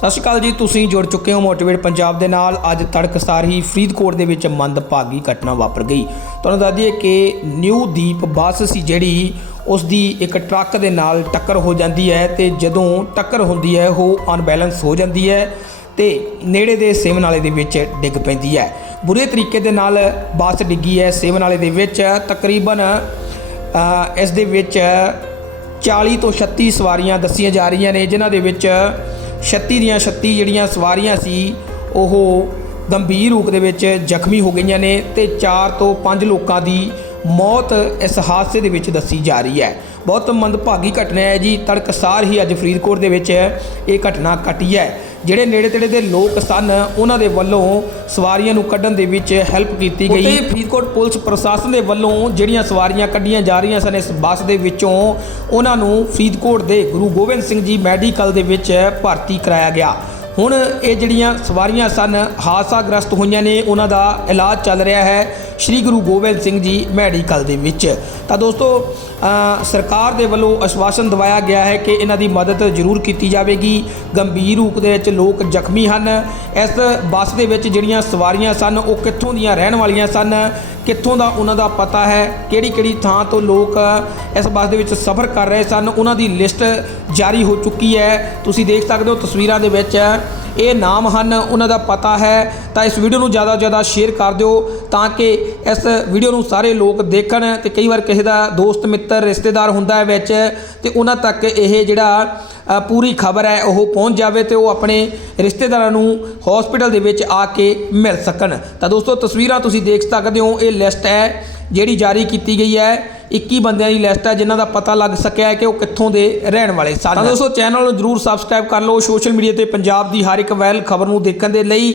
ਸਤਿ ਸ਼੍ਰੀ ਅਕਾਲ ਜੀ, ਤੁਸੀਂ ਜੁੜ ਚੁੱਕੇ ਹੋ ਮੋਟੀਵੇਟ ਪੰਜਾਬ ਦੇ ਨਾਲ। ਅੱਜ ਤੜਕਸਾਰ ਹੀ ਫਰੀਦਕੋਟ ਦੇ ਵਿੱਚ ਮੰਦਭਾਗੀ ਘਟਨਾ ਵਾਪਰ ਗਈ। ਤੁਹਾਨੂੰ ਦੱਸ ਦਈਏ ਕਿ ਨਿਊ ਦੀਪ ਬੱਸ ਸੀ ਜਿਹੜੀ ਉਸ ਦੀ ਇੱਕ ਟਰੱਕ ਦੇ ਨਾਲ ਟੱਕਰ ਹੋ ਜਾਂਦੀ ਹੈ ਤੇ ਜਦੋਂ ਟੱਕਰ ਹੁੰਦੀ ਹੈ, ਉਹ ਅਨਬੈਲੈਂਸ ਹੋ ਜਾਂਦੀ ਹੈ ਤੇ ਨੇੜੇ ਦੇ ਸੇਵਨ ਵਾਲੇ ਦੇ ਵਿੱਚ ਡਿੱਗ ਪੈਂਦੀ ਹੈ। ਬੁਰੇ ਤਰੀਕੇ ਦੇ ਨਾਲ ਬੱਸ ਡਿੱਗੀ ਹੈ ਸੇਵਨ ਵਾਲੇ ਦੇ ਵਿੱਚ। ਤਕਰੀਬਨ ਇਸ ਦੇ ਵਿੱਚ 40 ਤੋਂ 36 ਸਵਾਰੀਆਂ ਦੱਸੀਆਂ ਜਾ ਰਹੀਆਂ ਨੇ, ਜਿਨ੍ਹਾਂ ਦੇ ਵਿੱਚ 36 ਦੀਆਂ 36 ਜਿਹੜੀਆਂ ਸਵਾਰੀਆਂ ਸੀ, ਉਹ ਗੰਭੀਰ ਰੂਪ ਦੇ ਵਿੱਚ ਜ਼ਖਮੀ ਹੋ ਗਈਆਂ ਨੇ ਤੇ 4 ਤੋਂ 5 ਲੋਕਾਂ ਦੀ ਮੌਤ ਇਸ ਹਾਦਸੇ ਦੇ ਵਿੱਚ ਦੱਸੀ ਜਾ ਰਹੀ ਹੈ। ਬਹੁਤ ਮੰਦਭਾਗੀ ਘਟਨਾ ਹੈ ਜੀ। ਤੜਕਸਾਰ ਹੀ ਅੱਜ ਫਰੀਦਕੋਟ ਦੇ ਵਿੱਚ ਇਹ ਘਟਨਾ ਘਟੀ ਹੈ। ਜਿਹੜੇ ਨੇੜੇ ਤੇੜੇ ਦੇ ਲੋਕ ਸਨ, ਉਹਨਾਂ ਦੇ ਵੱਲੋਂ ਸਵਾਰੀਆਂ ਨੂੰ ਕੱਢਣ ਦੇ ਵਿੱਚ ਹੈਲਪ ਕੀਤੀ ਗਈ। ਉੱਤੇ ਫਰੀਦਕੋਟ ਪੁਲਿਸ ਪ੍ਰਸ਼ਾਸਨ ਦੇ ਵੱਲੋਂ ਜਿਹੜੀਆਂ ਸਵਾਰੀਆਂ ਕੱਢੀਆਂ ਜਾ ਰਹੀਆਂ ਸਨ ਇਸ ਬੱਸ ਦੇ ਵਿੱਚੋਂ, ਉਹਨਾਂ ਨੂੰ ਫਰੀਦਕੋਟ ਦੇ ਗੁਰੂ ਗੋਬਿੰਦ ਸਿੰਘ ਜੀ ਮੈਡੀਕਲ ਦੇ ਵਿੱਚ ਭਰਤੀ ਕਰਾਇਆ ਗਿਆ। ਹੁਣ ਇਹ ਜਿਹੜੀਆਂ ਸਵਾਰੀਆਂ ਸਨ, ਹਾਦਸਾਗ੍ਰਸਤ ਹੋਈਆਂ ਨੇ, ਉਹਨਾਂ ਦਾ ਇਲਾਜ ਚੱਲ ਰਿਹਾ ਹੈ। ਸ੍ਰੀ ਗੁਰੂ ਗੋਬਿੰਦ ਸਿੰਘ ਜੀ ਮੈਡੀਕਲ ਦੇ ਵਿੱਚ। ਤਾਂ ਦੋਸਤੋ ਸਰਕਾਰ ਦੇ ਵੱਲੋਂ ਆਸ਼ਵਾਸਨ ਦਿਵਾਇਆ ਗਿਆ ਹੈ ਕਿ ਇਹਨਾਂ ਦੀ ਮਦਦ ਜ਼ਰੂਰ ਕੀਤੀ ਜਾਵੇਗੀ। ਗੰਭੀਰ ਰੂਪ ਦੇ ਵਿੱਚ ਲੋਕ ਜ਼ਖਮੀ ਹਨ। ਇਸ ਬੱਸ ਦੇ ਵਿੱਚ ਜਿਹੜੀਆਂ ਸਵਾਰੀਆਂ ਸਨ, ਉਹ ਕਿੱਥੋਂ ਦੀਆਂ ਰਹਿਣ ਵਾਲੀਆਂ ਸਨ? ਕਿੱਥੋਂ ਦਾ ਉਹਨਾਂ ਦਾ ਪਤਾ ਹੈ? ਕਿਹੜੀ ਕਿਹੜੀ ਥਾਂ ਤੋਂ ਲੋਕ ਇਸ ਬੱਸ ਦੇ ਵਿੱਚ ਸਫ਼ਰ ਕਰ ਰਹੇ ਸਨ? ਉਹਨਾਂ ਦੀ ਲਿਸਟ ਜਾਰੀ ਹੋ ਚੁੱਕੀ ਹੈ। ਤੁਸੀਂ ਦੇਖ ਸਕਦੇ ਹੋ ਤਸਵੀਰਾਂ ਦੇ ਵਿੱਚ ਇਹ ਨਾਮ ਹਨ, ਉਹਨਾਂ ਦਾ ਪਤਾ ਹੈ। ਤਾਂ ਇਸ ਵੀਡੀਓ ਨੂੰ ਜ਼ਿਆਦਾ ਤੋਂ ਜ਼ਿਆਦਾ ਸ਼ੇਅਰ ਕਰ ਦਿਓ। ਤਾਂ ਕਿ ਇਸ ਵੀਡੀਓ ਨੂੰ ਸਾਰੇ ਲੋਕ ਦੇਖਣ ਤੇ ਕਈ ਵਾਰ ਕਿਸੇ ਦਾ ਦੋਸਤ, ਮਿੱਤਰ, ਰਿਸ਼ਤੇਦਾਰ ਹੁੰਦਾ ਹੈ ਵਿੱਚ ਤੇ ਉਹਨਾਂ ਤੱਕ ਇਹ ਜਿਹੜਾ ਪੂਰੀ ਖਬਰ ਹੈ ਉਹ ਪਹੁੰਚ ਜਾਵੇ ਤੇ ਉਹ ਆਪਣੇ ਰਿਸ਼ਤੇਦਾਰਾਂ ਨੂੰ ਹਸਪੀਟਲ ਦੇ ਵਿੱਚ ਆ ਕੇ ਮਿਲ ਸਕਣ। ਤਾਂ ਦੋਸਤੋ, ਤਸਵੀਰਾਂ ਤੁਸੀਂ ਦੇਖ ਸਕਦੇ ਹੋ, ਇਹ ਲਿਸਟ ਹੈ ਜਿਹੜੀ ਜਾਰੀ ਕੀਤੀ ਗਈ ਹੈ। 21 ਬੰਦਿਆਂ ਦੀ ਲਿਸਟ ਹੈ ਜਿਨ੍ਹਾਂ ਦਾ ਪਤਾ ਲੱਗ ਸਕਿਆ ਹੈ ਕਿ ਉਹ ਕਿੱਥੋਂ ਦੇ ਰਹਿਣ ਵਾਲੇ ਸਨ। ਤਾਂ ਦੋਸਤੋ ਚੈਨਲ ਨੂੰ ਜਰੂਰ ਸਬਸਕ੍ਰਾਈਬ ਕਰ ਲਓ। ਸੋਸ਼ਲ ਮੀਡੀਆ ਤੇ ਪੰਜਾਬ ਦੀ ਹਰ ਇੱਕ ਵਾਇਰਲ ਖਬਰ ਨੂੰ ਦੇਖਣ ਦੇ ਲਈ